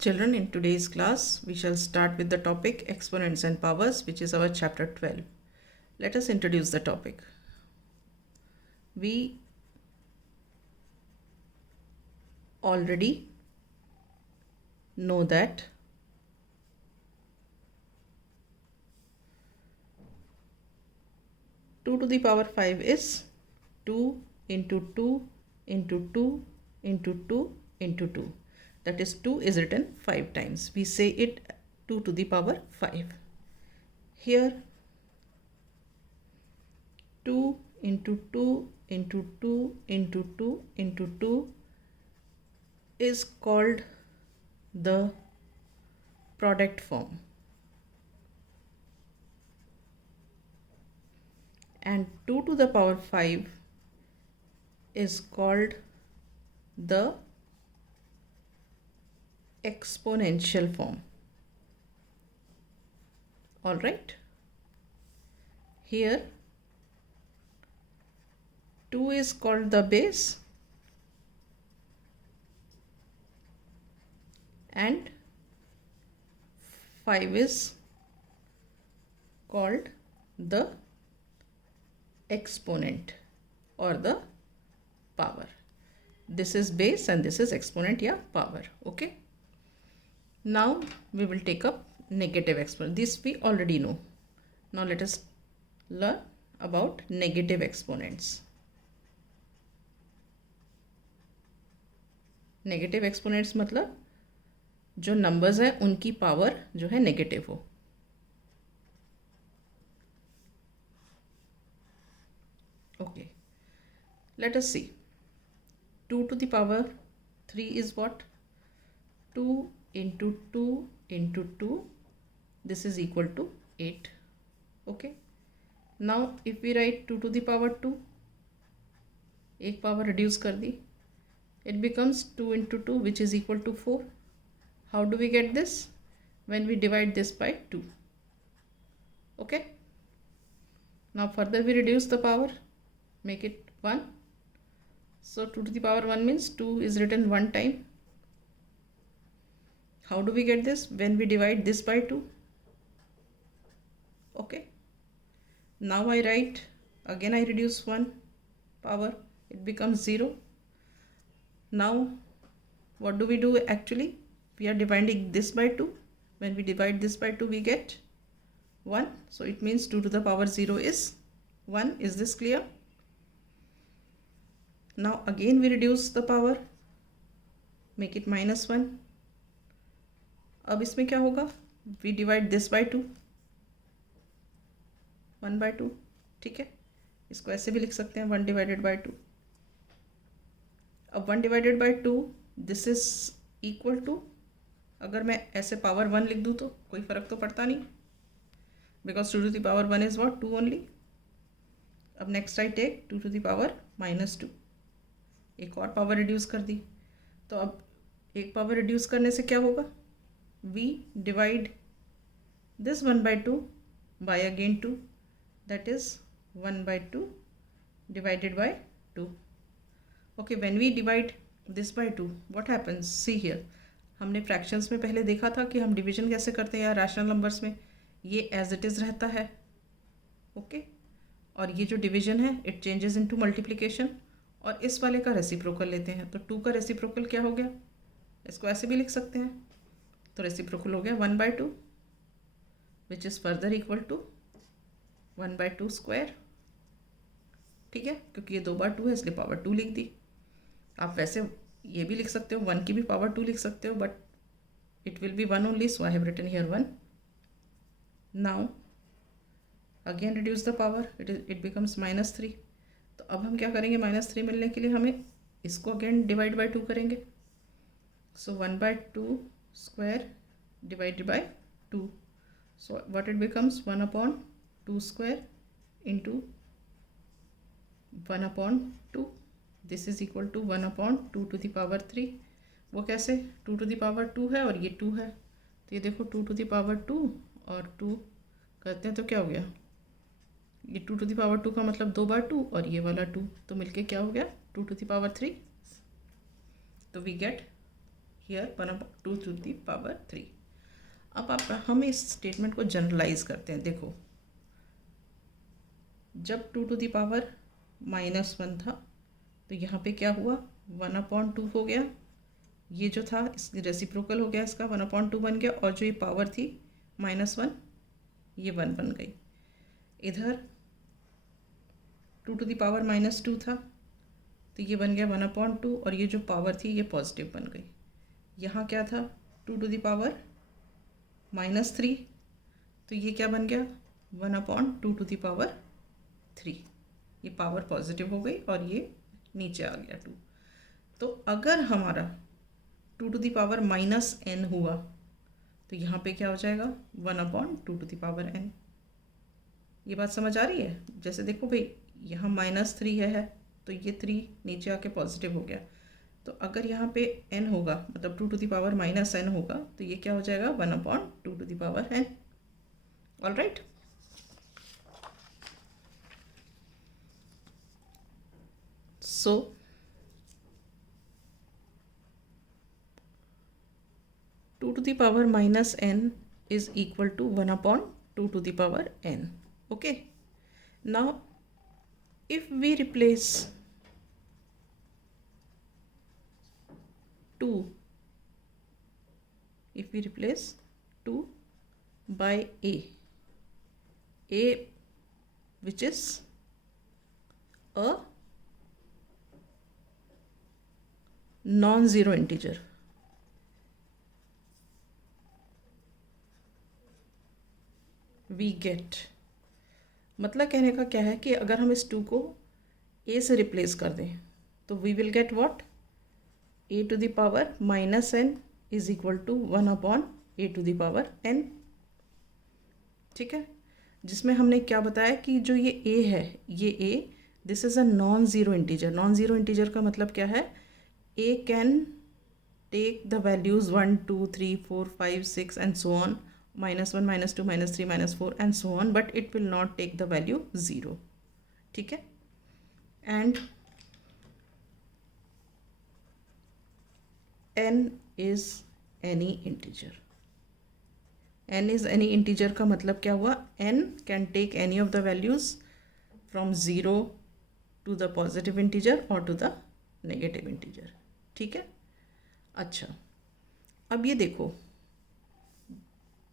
Children, in today's class, we shall start with the topic exponents and powers, which is our chapter 12. Let us introduce the topic. We already know that two to the power 5 is 2 into 2 into 2 into 2 into 2. That is 2 is written 5 times. We say it 2 to the power 5. Here 2 into 2 into 2 into 2 into 2 is called the product form, and 2 to the power 5 is called the exponential form. All right, here 2 is called the base and 5 is called the exponent or the power. This is base and this is exponent, yeah, power. Okay, now we will take up negative exponent. This we already know. Now let us learn about negative exponents. Negative exponents मतलब जो numbers हैं उनकी power जो है negative हो. Okay, let us see. 2 to the power 3 is what? 2 into 2 into 2. This is equal to 8. Okay, now if we write 2 to the power 2, एक power reduce कर दी, it becomes 2 into 2, which is equal to 4. How do we get this? When we divide this by 2. Okay, now further we reduce the power, make it 1. So 2 to the power 1 means 2 is written one time. How do we get this? When we divide this by 2. Okay, now I write, again I reduce one power, it becomes 0. Now what do we do? Actually we are dividing this by 2. When we divide this by 2 we get 1. So it means 2 to the power 0 is 1. Is this clear? Now again we reduce the power, make it -1. अब इसमें क्या होगा? We divide this by 2, 1 by 2. ठीक है, इसको ऐसे भी लिख सकते हैं 1 divided by 2. अब 1 divided by 2, this is equal to, अगर मैं ऐसे पावर 1 लिख दूँ तो कोई फ़र्क तो पड़ता नहीं, because 2 to the power 1 is what? 2 only. अब next I take 2 to the power -2. एक और पावर रिड्यूस कर दी, तो अब एक पावर रिड्यूस करने से क्या होगा? We divide this 1 by 2 by again 2, that is 1 by 2 divided by 2. Okay, when we divide this by 2, what happens? See here, हमने फ्रैक्शंस में पहले देखा था कि हम डिवीजन कैसे करते हैं या रैशनल नंबर्स में, ये एज इट इज़ रहता है. ओके, और ये जो डिवीजन है इट चेंजेस इनटू मल्टीप्लिकेशन, और इस वाले का रेसिप्रोकल लेते हैं. तो 2 का रेसिप्रोकल क्या हो गया? इसको ऐसे भी लिख सकते हैं, तो रेसिप्रोकल हो गया 1 by 2, which is further equal to 1 by 2 square. ठीक है, क्योंकि ये 2 बार 2 है इसलिए पावर 2 लिख दी. आप वैसे ये भी लिख सकते हो, 1 की भी पावर 2 लिख सकते हो, but it will be 1 only, so I have written here 1. Now again reduce the power, it becomes -3. तो अब हम क्या करेंगे? -3 मिलने के लिए हमें इसको अगेन डिवाइड बाय 2 करेंगे. So 1 by 2 square divided by 2. So what it becomes? 1 upon 2 square into 1 upon 2. This is equal to 1 upon 2 to the power 3. वो कैसे? 2 to the power 2 है और ये 2 है, तो ये देखो 2 to the power 2 और 2 करते हैं तो क्या हो गया? ये 2 to the power 2 का मतलब 2 बार 2 और ये वाला 2, तो मिलके क्या हो गया? 2 to the power 3. तो we get here 1/2 to the power 3. अब हम इस स्टेटमेंट को जनरलाइज करते हैं. देखो, जब 2 to the power -1 था तो यहाँ पे क्या हुआ, 1/2 हो गया. ये जो था इस रेसिप्रोकल हो गया, इसका 1/2 बन गया. और जो ये पावर थी -1, ये 1 बन गई. इधर 2 to the power -2 था तो ये बन गया 1/2. और ये जो पावर थी ये पॉजिटिव बन गई. यहाँ क्या था, 2 to the power -3, तो ये क्या बन गया, 1/2 to the power 3. ये पावर पॉजिटिव हो गई और ये नीचे आ गया 2. तो अगर हमारा 2 to the power -n हुआ तो यहाँ पे क्या हो जाएगा, 1/2 to the power n. ये बात समझ आ रही है. जैसे देखो भाई, यहाँ -3 है तो ये 3 नीचे आके पॉजिटिव हो गया. तो अगर यहाँ पे n होगा, मतलब 2 to the power -n होगा, तो ये क्या हो जाएगा, 1/2 to the power n. All right. So two to the power -n is equal to 1/2 to the power n. Okay. Now, if we replace 2 by a which is a non-zero integer, we get, मतलब कहने का क्या है कि अगर हम इस 2 को a से रिप्लेस कर दें तो we will get what, a to the power -n is equal to 1/a to the power n. ठीक है. जिसमें हमने क्या बताया कि जो ये a है, ये a, this is a non zero integer. Non zero integer का मतलब क्या है, a can take the values 1 2 3 4 5 6 and so on, -1 -2 -3 -4 and so on, but it will not take the value 0. ठीक है. And n is any integer. n is any integer का मतलब क्या हुआ, n can take any of the values from 0 to the positive integer or to the negative integer. ठीक है. अच्छा, अब ये देखो,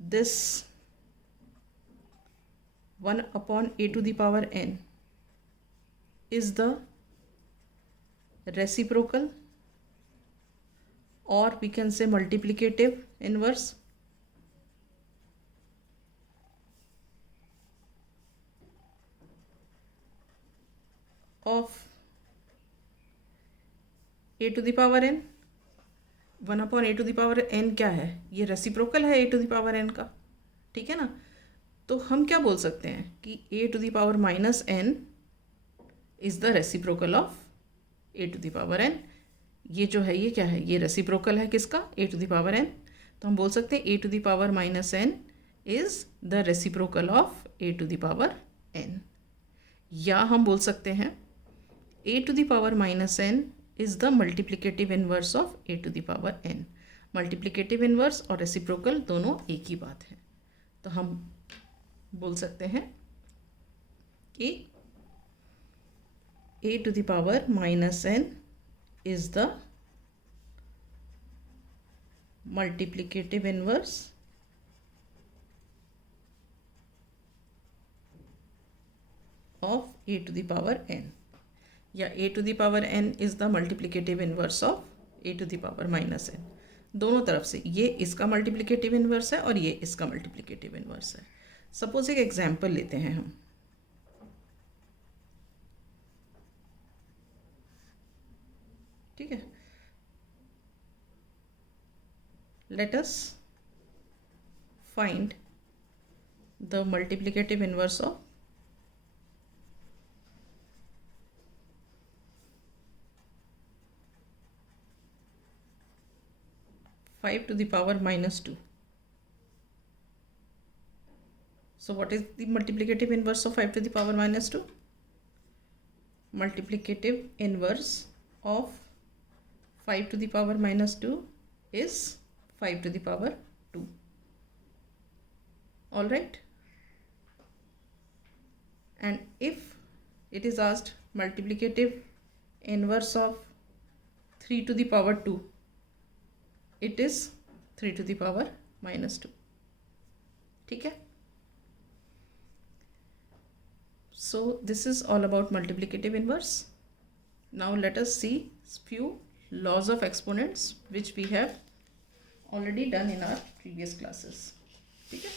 this 1/a to the power n is the reciprocal, or we can say multiplicative inverse of a to the power n. 1/a to the power n क्या है, ये reciprocal है a to the power n का. ठीक है ना. तो हम क्या बोल सकते हैं कि a to the power -n is the reciprocal of a to the power n. ये जो है ये क्या है, ये रेसिप्रोकल है किसका, a to the power n. तो हम बोल सकते हैं a to the power -n is the reciprocal of a to the power n. या हम बोल सकते हैं a to the power -n is the multiplicative inverse of a to the power n. Multiplicative inverse और reciprocal दोनों एक ही बात है. तो हम बोल सकते हैं कि a to the power -n is the multiplicative inverse of a to the power n, या a to the power n is the multiplicative inverse of a to the power -n. दोनों तरफ से ये इसका मल्टीप्लिकेटिव इन्वर्स है और ये इसका मल्टीप्लिकेटिव इन्वर्स है. सपोज एक एग्जाम्पल लेते हैं हम. ठीक है. Let us find the multiplicative inverse of 5 to the power -2. So what is the multiplicative inverse of 5 to the power -2? Multiplicative inverse of 5 to the power -2 is 5 to the power 2. All right. And if it is asked multiplicative inverse of 3 to the power 2, it is 3 to the power minus 2. ठीक है. So this is all about multiplicative inverse. Now let us see few laws of exponents which we have already done in our previous classes. ठीक है.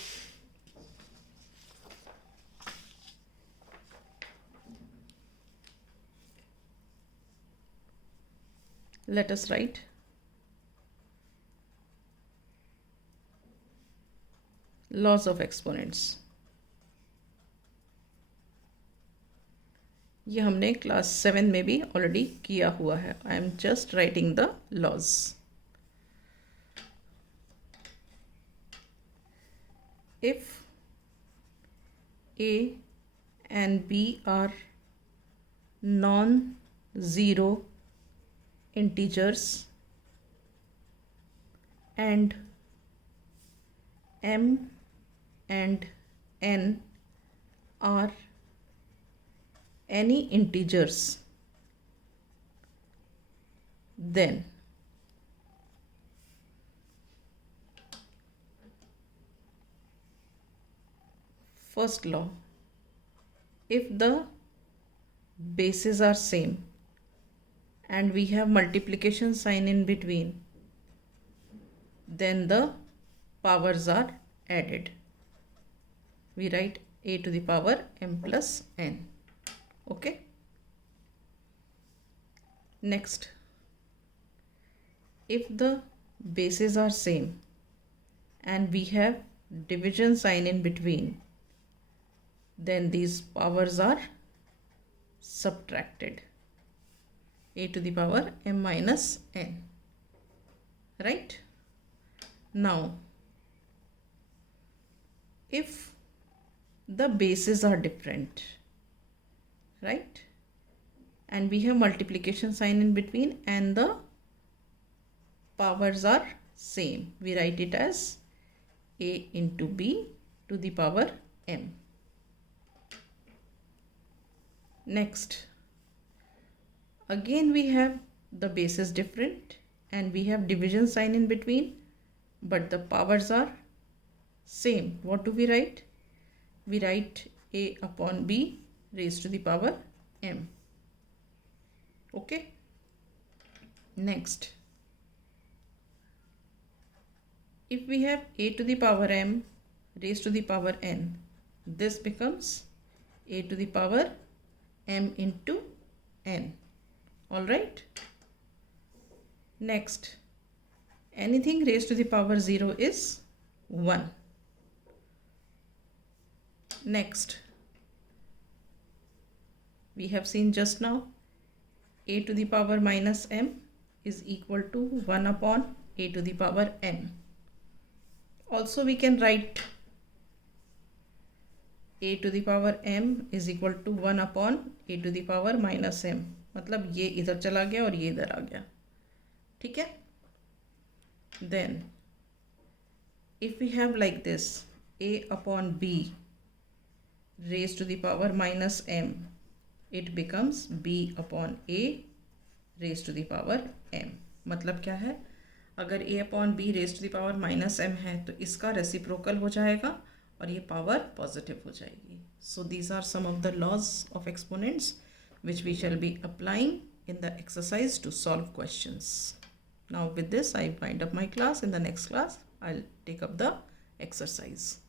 Let us write laws of exponents. ये हमने class 7 में भी already किया हुआ है. I am just writing the laws. If A and B are non-zero integers and M and N are any integers, then first law, if the bases are same and we have multiplication sign in between, then the powers are added. We write a to the power m plus n. Okay. Next, if the bases are same and we have division sign in between, then these powers are subtracted. A to the power m minus n. Right? Now, if the bases are different, right, and we have multiplication sign in between and the powers are same, we write it as a into b to the power m. Next, again we have the bases different and we have division sign in between, but the powers are same. What do we write? We write a upon b raised to the power m. Okay. Next, if we have a to the power m raised to the power n, this becomes a to the power m into n. All right. Next, anything raised to the power 0 is 1. Next, we have seen just now a to the power minus m is equal to 1 upon a to the power n. Also we can write a to the power m is equal to 1 upon a to the power minus m. मतलब ये इधर चला गया और ये इधर आ गया. ठीक है. Then if we have like this a upon b raised to the power minus m, it becomes b upon a raised to the power m. मतलब क्या है? अगर a upon b raised to the power minus m है तो इसका reciprocal हो जाएगा और ये पावर पॉजिटिव हो जाएगी. So these are some of the laws of exponents which we shall be applying in the exercise to solve questions. Now with this I wind up my class. In the next class I'll take up the exercise.